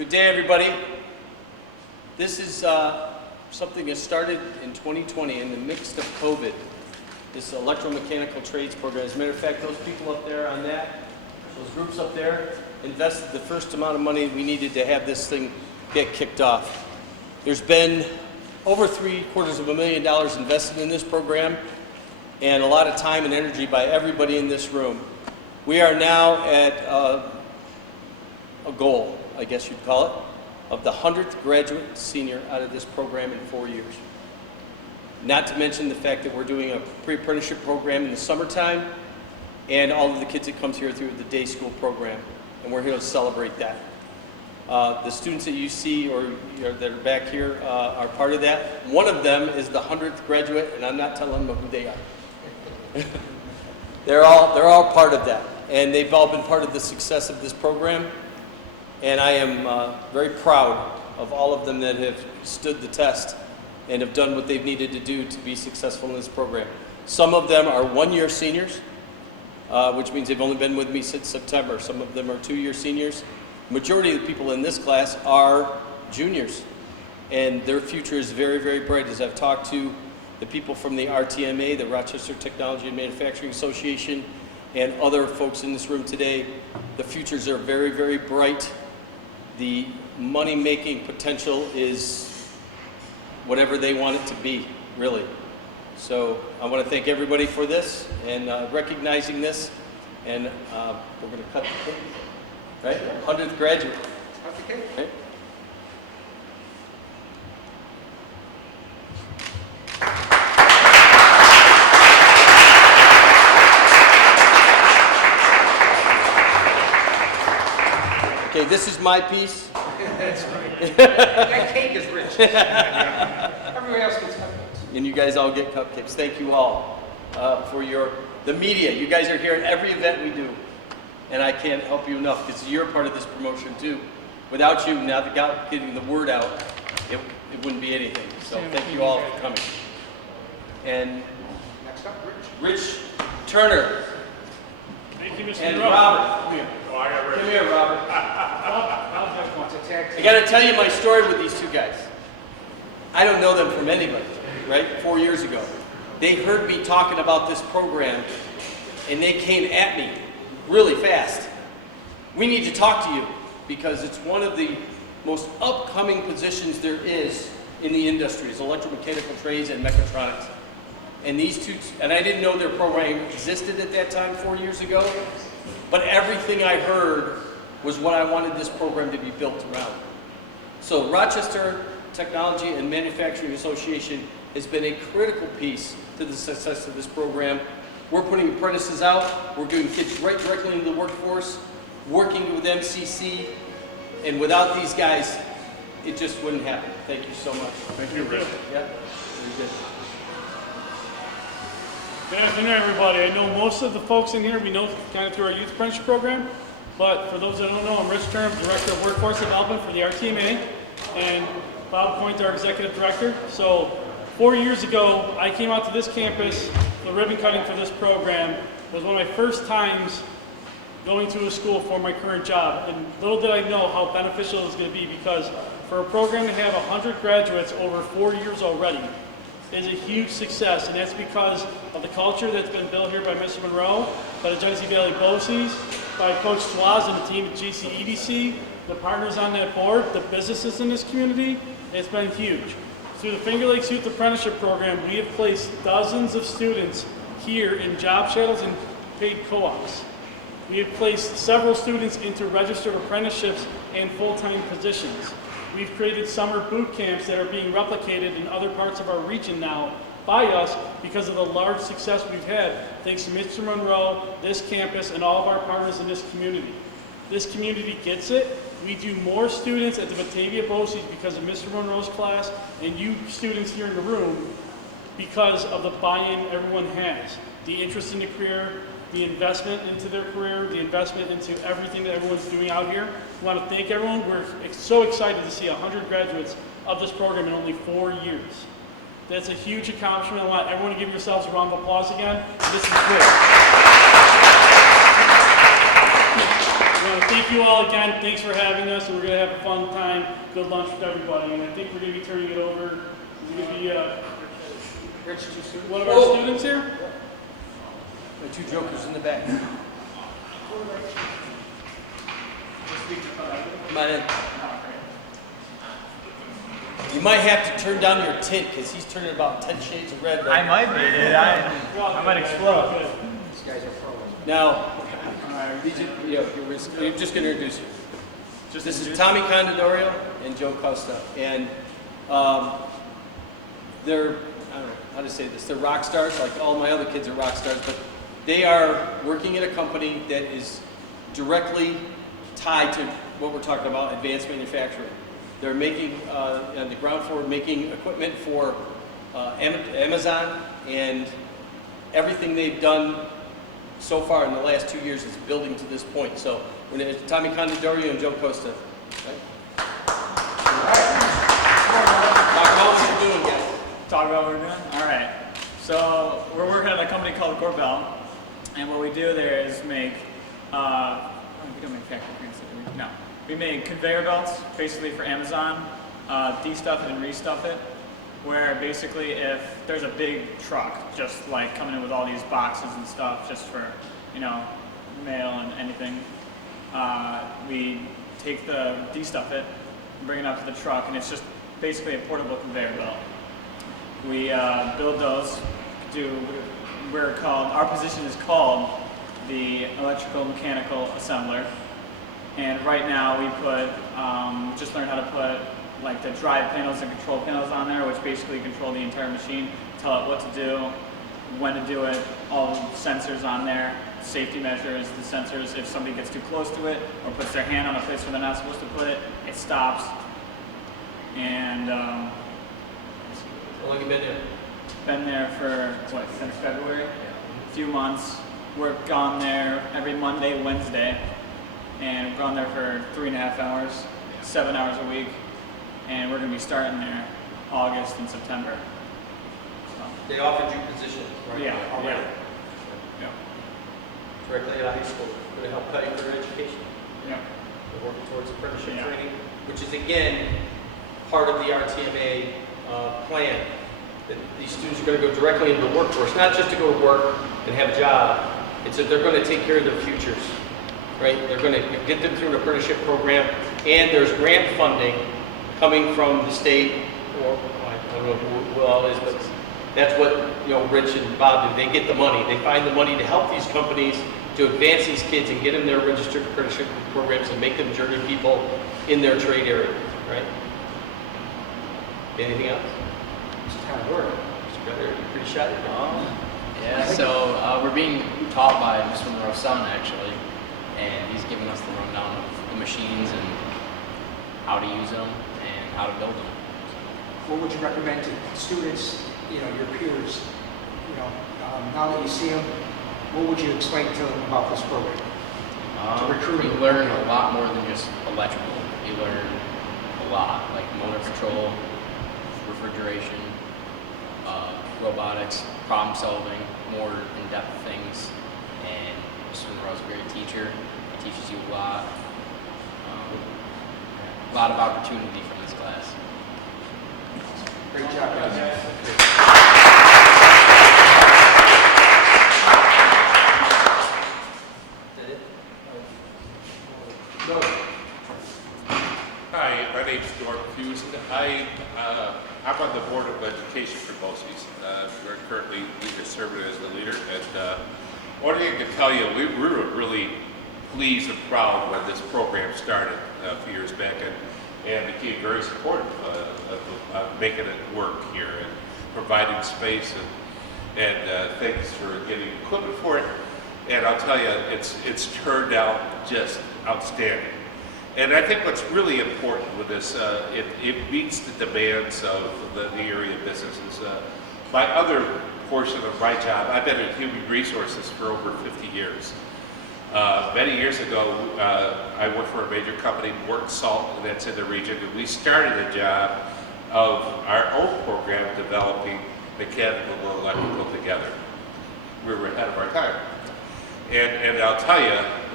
Good day, everybody. This is something that started in 2020 in the midst of COVID. This Electro-Mechanical Trades program. As a matter of fact, those people up there on that, those groups up there, invested the first amount of money we needed to have this thing get kicked off. There's been over $750,000 invested in this program and a lot of time and energy by everybody in this room. We are now at a goal, I guess you'd call it, of the 100th graduate senior out of this program in 4 years. Not to mention the fact that we're doing a pre-apprenticeship program in the summertime and all of the kids that comes here through the day school program, and we're here to celebrate that. The students that you see or that are back here are part of that. One of them is the 100th graduate, and I'm not telling them who they are. They're all part of that, and they've all been part of the success of this program. And I am very proud of all of them that have stood the test and have done what they've needed to do to be successful in this program. Some of them are one-year seniors, which means they've only been with me since September. Some of them are two-year seniors. Majority of the people in this class are juniors, and their future is very, very bright. As I've talked to the people from the RTMA, the Rochester Technology and Manufacturing Association, and other folks in this room today, the futures are very, very bright. The money-making potential is whatever they want it to be, really. So I want to thank everybody for this and recognizing this, and we're going to cut the cake, right? 100th graduate. Cut the cake. Right? Okay, this is my piece. That's right. That cake is rich. Everyone else gets cupcakes. And you guys all get cupcakes. Thank you all for the media. You guys are here at every event we do. And I can't help you enough because you're part of this promotion too. Without you, now getting the word out, it wouldn't be anything. So thank you all for coming. And Next up, Rich Turner. Thank you, Mr. And Monroe. Robert. Come here. Oh, I got Come here, Robert. Bob wants a tag I team. got to tell you my story with these two guys. I don't know them from anybody, right? 4 years ago. They heard me talking about this program, and they came at me really fast. We need to talk to you because it's one of the most upcoming positions there is in the industries, electromechanical trades and mechatronics. And these two, and I didn't know their program existed at that time 4 years ago, but everything I heard was what I wanted this program to be built around. So Rochester Technology and Manufacturing Association has been a critical piece to the success of this program. We're putting apprentices out, we're getting kids right directly into the workforce, working with MCC, and without these guys, it just wouldn't happen. Thank you so much. Thank you, Rick. Yeah, very good. Good afternoon, everybody. I know most of the folks in here we know kind of through our youth apprenticeship program, but for those that don't know, I'm Rich Turner, Director of Workforce Development for the RTMA, and Bob Point, our Executive Director. So 4 years ago, I came out to this campus. The ribbon cutting for this program was one of my first times going to a school for my current job, and little did I know how beneficial it was going to be, because for a program to have 100 graduates over 4 years already is a huge success, and that's because of the culture that's been built here by Mr. Monroe, by the Genesee Valley BOCES, by Coach Swaz and the team at GCEDC, the partners on that board, the businesses in this community. It's been huge. Through the Finger Lakes Youth Apprenticeship Program, we have placed dozens of students here in job shadows and paid co-ops. We have placed several students into registered apprenticeships and full-time positions. We've created summer boot camps that are being replicated in other parts of our region now by us because of the large success we've had thanks to Mr. Monroe, this campus, and all of our partners in this community. This community gets it. We do more students at the Batavia BOCES because of Mr. Monroe's class and you students here in the room because of the buy-in everyone has. The interest in the career, the investment into their career, the investment into everything that everyone's doing out here. We want to thank everyone. We're so excited to see 100 graduates of this program in only 4 years. That's a huge accomplishment. I want everyone to give yourselves a round of applause again. This is great. want to thank you all again. Thanks for having us, and we're going to have a fun time. Good lunch with everybody. And I think we're going to be turning it over. It's going to be one of our students here. The two jokers in the back. Come on in. You might have to turn down your tint because he's turning about 10 shades of red. I might be, dude. I might explode. These guys are pros. Now, you're just going to introduce you. This is Tommy Condidorio and Joe Costa, and they're, I don't know how to say this, they're rock stars, like all my other kids are rock stars, but they are working at a company that is directly tied to what we're talking about, advanced manufacturing. They're making, on the ground floor, making equipment for Amazon, and everything they've done so far in the last 2 years is building to this point. So, we're going to Tommy Condidorio and Joe Costa. Right? Talk about what you're doing, guys. Talk about what we're doing? All right. So we're working at a company called Gorbel, and what we do there is make, we don't manufacture cranes, do we? No. We make conveyor belts, basically for Amazon, de-stuff it and restuff it, where basically if there's a big truck just like coming in with all these boxes and stuff just for, you know, mail and anything, we take the de-stuff it and bring it out to the truck, and it's just basically a portable conveyor belt. We build those, our position is called the Electro-Mechanical Assembler. And right now we put, just learned how to put like the drive panels and control panels on there, which basically control the entire machine, tell it what to do, when to do it, all the sensors on there, safety measures, the sensors, if somebody gets too close to it or puts their hand on a place where they're not supposed to put it, it stops. And How long have you been there? been there for, what, since February? A few months. We're gone there every Monday, Wednesday. And we've gone there for 3.5 hours, 7 hours a week, and we're going to be starting there August and September. So, They offered you positions, right? yeah, Already. yeah, Directly out of high school. Going to help pay for their education. yeah, They're working towards apprenticeship Yeah. training, which is again part of the RTMA plan. That these students are going to go directly into the workforce, not just to go to work and have a job. It's that they're going to take care of their futures, right? They're going to get them through an apprenticeship program, and there's grant funding coming from the state, or I don't know who all is, but that's what Rich and Bob do. They get the money. They find the money to help these companies to advance these kids and get them their registered apprenticeship programs and make them journey people in their trade area, right? Anything else? It's kind of work. Mr. Better, you pretty shy. Yeah, so we're being taught by Mr. Monroe's son, actually, and he's giving us the rundown of the machines and how to use them and how to build them. What would you recommend to students, your peers, now that you see them, what would you explain to them about this program? To recruit You them. learn a lot more than just electrical. You learn a lot, like motor control, refrigeration, robotics, problem solving, more in-depth things. And Mr. Monroe's a great teacher. He teaches you a lot. A lot of opportunity from this class. Great job, guys. Hi, my name's Norm Fusen. I'm on the Board of Education for BOCES. We're currently serving as the leader. And one thing I can tell you, we were really pleased and proud when this program started a few years back, and became very supportive of making it work here and providing space and things for getting equipment for it. And I'll tell you, it's turned out just outstanding. And I think what's really important with this, it meets the demands of the area businesses. My other portion of my job, I've been in human resources for over 50 years. Many years ago, I worked for a major company, Morton Salt, that's in the region, and we started a job of our own program developing mechanical and electrical together. We were ahead of our time. And I'll tell you,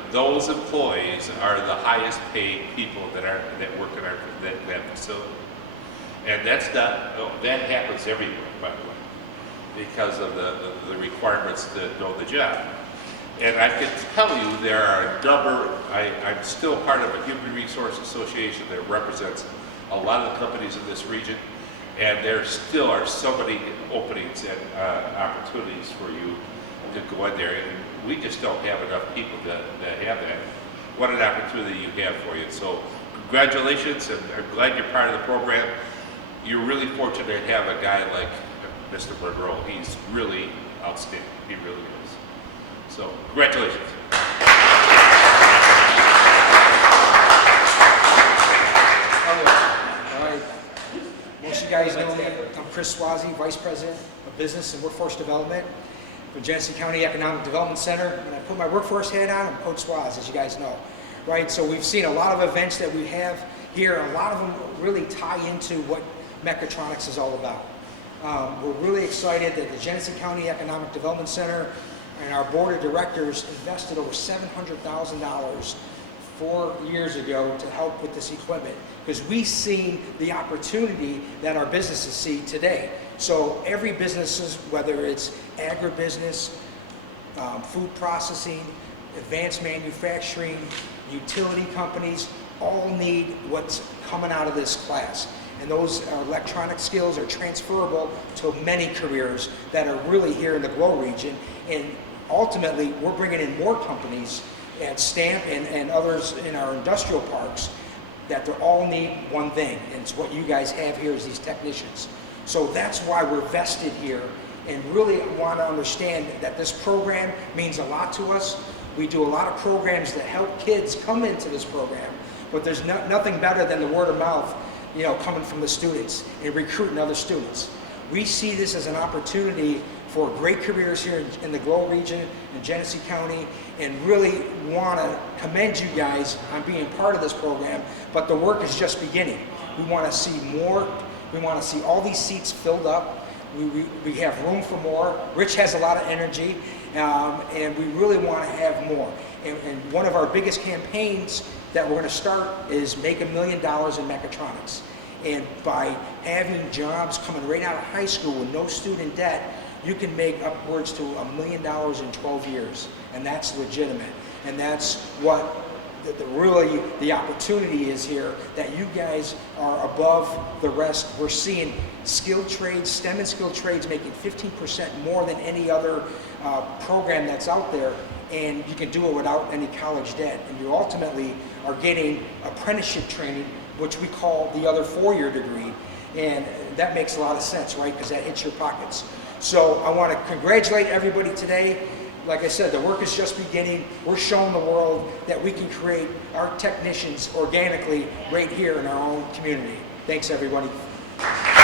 those employees are the highest paid people that work in that facility. And that's not, that happens everywhere, by the way, because of the requirements to know the job. And I can tell you there are a number, I'm still part of a Human Resource Association that represents a lot of the companies in this region, and there still are so many openings and opportunities for you to go in there, and we just don't have enough people that have that. What an opportunity you have for you. So congratulations, and I'm glad you're part of the program. You're really fortunate to have a guy like Mr. Monroe. He's really outstanding, he really is. So congratulations. All right. Most of you guys know me. I'm Chris Swazi, Vice President of Business and Workforce Development for Genesee County Economic Development Center. When I put my workforce hat on, I'm Coach Swaz, as you guys know. Right, so we've seen a lot of events that we have here. A lot of them really tie into what mechatronics is all about. We're really excited that the Genesee County Economic Development Center and our board of directors invested over $700,000 4 years ago to help with this equipment, because we've seen the opportunity that our businesses see today. So every business, whether it's agribusiness, food processing, advanced manufacturing, utility companies, all need what's coming out of this class. And those electronic skills are transferable to many careers that are really here in the GLOW region. And ultimately, we're bringing in more companies at Stamp and others in our industrial parks that they all need one thing, and it's what you guys have here is these technicians. So that's why we're vested here and really want to understand that this program means a lot to us. We do a lot of programs that help kids come into this program, but there's nothing better than the word of mouth, you know, coming from the students and recruiting other students. We see this as an opportunity for great careers here in the GLOW region in Genesee County, and really want to commend you guys on being part of this program, but the work is just beginning. We want to see more. We want to see all these seats filled up. We have room for more. Rich has a lot of energy, and we really want to have more. And one of our biggest campaigns that we're going to start is make $1 million in mechatronics. And by having jobs coming right out of high school with no student debt, you can make upwards to $1 million in 12 years, and that's legitimate. And that's what really the opportunity is here, that you guys are above the rest. We're seeing skilled trades, STEM and skilled trades making 15% more than any other program that's out there, and you can do it without any college debt. And you ultimately are getting apprenticeship training, which we call the other 4-year degree, and that makes a lot of sense, right? Because that hits your pockets. So I want to congratulate everybody today. Like I said, the work is just beginning. We're showing the world that we can create our technicians organically right here in our own community. Thanks, everybody.